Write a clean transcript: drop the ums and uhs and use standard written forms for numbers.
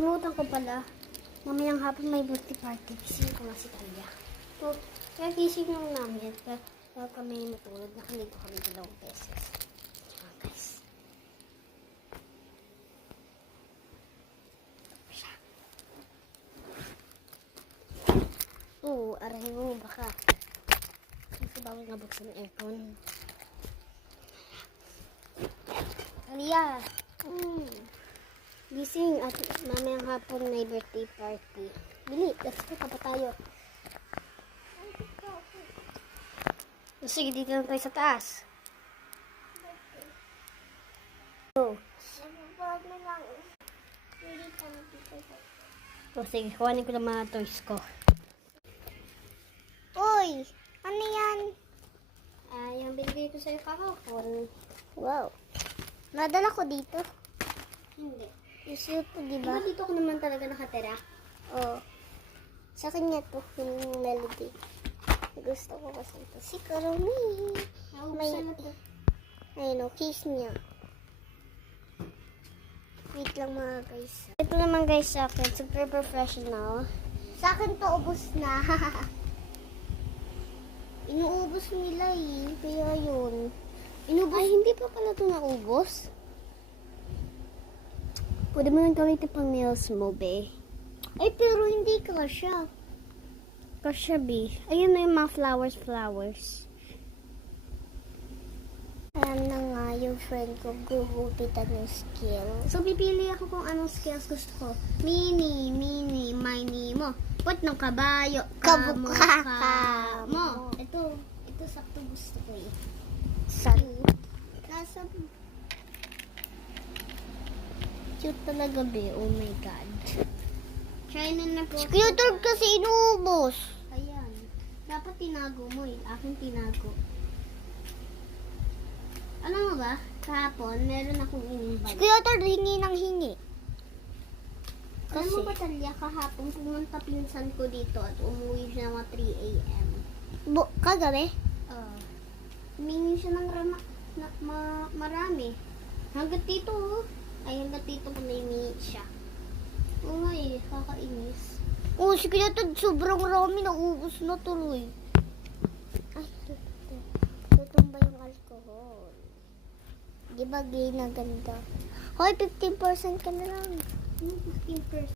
nakalimutan ko pala. Mamayang hapon may birthday party. Gising ko na si Talia. So, kaya gising lang namin. Kaya kami matulog. Nakaligo kami 2 beses. Ayan, guys. Oo, arahin mo baka. Kasi bawal nga buksan ng aircon. Talia! Gising at mamayang hapon may birthday party. Bili, let's go pa tayo. Sige, dito lang tayo sa taas. Oh. Oh, sige, kuhanin ko lang mga toys ko. Uy, ano yan? Yung binigay ko sa'yo kahapon. Wow. Nadala ko dito. Hindi. Yung cellphone, di Diba ba? dito ko naman talaga nakatira? Oo. Sa kanya to, yung melody. Gusto ko kasi ito. Si Karami. Naubusan na to. Ayun o, kiss niya. Wait lang mga guys. Ito naman guys sa akin, super professional. Sa akin to, ubos na. Inuubos nila eh. Kaya yun. Ay, hindi pa pala ito naubos. Pwede mo nang gamitin pang nails mo, be. Ay, pero hindi kasya. Kasya, be. Ayun na yung mga flowers. Alam na nga yung friend ko, gugupitan yung skill. So, pipili ako kung anong skills gusto ko. Mini, mini mo. Put ng kabayo. Kabukaka mo. Ito sakto gusto ko eh. San? Nasa... Cute talaga, be. Oh my God. Try na po. Scooter kasi inuubos. Ayan. Dapat tinago mo eh. Aking tinago. Alam mo ba? Kahapon, meron akong inimbag. Scooter, hingi ng hingi. Alam mo ba, Talia, kahapon pumunta pinsan ko dito at umuwi siya mga 3 a.m. Kagabi? Humingi siya ng marami. Hanggat dito, oh. Ay, hanggat dito ko naimingi siya. Oo nga eh, kakainis. Oh, si Scooter, sobrang rami, naubos na tuloy. Ay, tutumba yung alcohol. Di ba gay na ganda? Hoy, 15% ka na lang. 15%.